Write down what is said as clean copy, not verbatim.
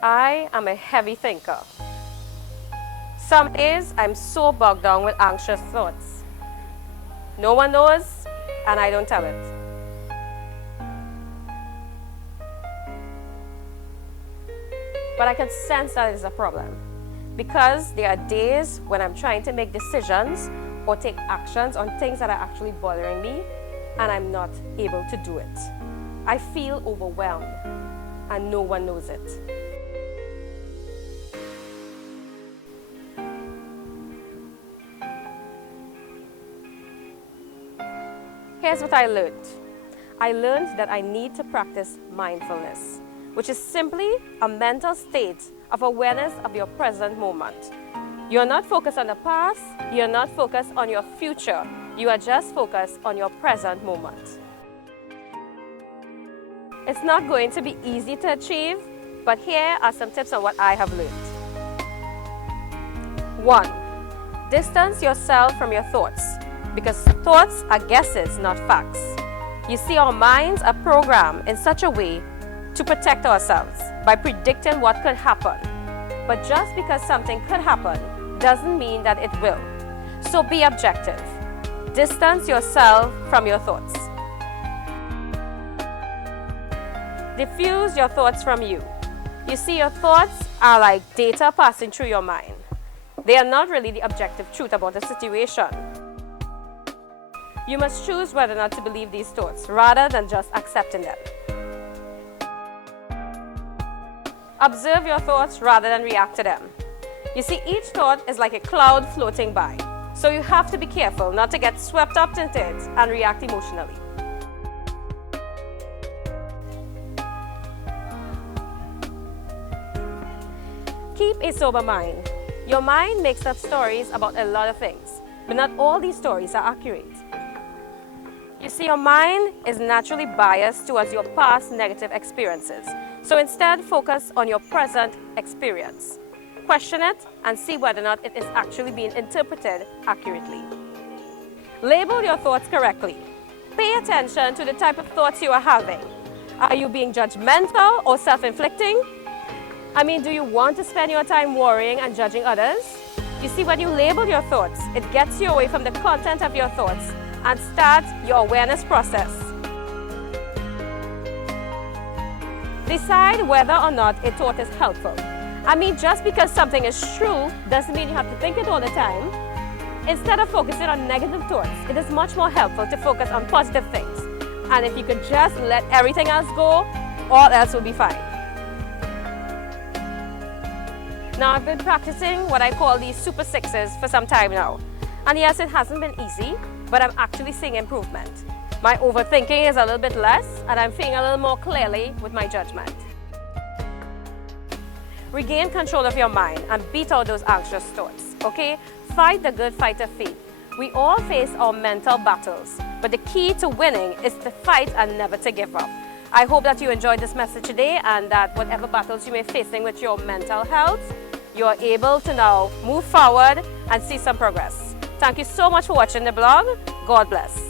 I am a heavy thinker. Some days I'm so bogged down with anxious thoughts. No one knows, and I don't tell it. But I can sense that it is a problem, because there are days when I'm trying to make decisions or take actions on things that are actually bothering me, and I'm not able to do it. I feel overwhelmed, and no one knows it. Here's what I learned. I learned that I need to practice mindfulness, which is simply a mental state of awareness of your present moment. You're not focused on the past, you're not focused on your future, you are just focused on your present moment. It's not going to be easy to achieve, but here are some tips on what I have learned. 1. Distance yourself from your thoughts, because thoughts are guesses, not facts. You see, our minds are programmed in such a way to protect ourselves by predicting what could happen. But just because something could happen doesn't mean that it will. So be objective. Distance yourself from your thoughts. Diffuse your thoughts from you. You see, your thoughts are like data passing through your mind. They are not really the objective truth about the situation. You must choose whether or not to believe these thoughts rather than just accepting them. Observe your thoughts rather than react to them. You see, each thought is like a cloud floating by, so you have to be careful not to get swept up into it and react emotionally. Keep a sober mind. Your mind makes up stories about a lot of things, but not all these stories are accurate. You see, your mind is naturally biased towards your past negative experiences. So instead, focus on your present experience. Question it and see whether or not it is actually being interpreted accurately. Label your thoughts correctly. Pay attention to the type of thoughts you are having. Are you being judgmental or self-inflicting? Do you want to spend your time worrying and judging others? You see, when you label your thoughts, it gets you away from the content of your thoughts and start your awareness process. Decide whether or not a thought is helpful. Just because something is true doesn't mean you have to think it all the time. Instead of focusing on negative thoughts, it is much more helpful to focus on positive things. And if you could just let everything else go, all else will be fine. Now, I've been practicing what I call these super sixes for some time now. And yes, it hasn't been easy, but I'm actually seeing improvement. My overthinking is a little bit less, and I'm feeling a little more clearly with my judgment. Regain control of your mind and beat out those anxious thoughts, okay? Fight the good fight of faith. We all face our mental battles, but the key to winning is to fight and never to give up. I hope that you enjoyed this message today and that whatever battles you may be facing with your mental health, you are able to now move forward and see some progress. Thank you so much for watching the blog. God bless.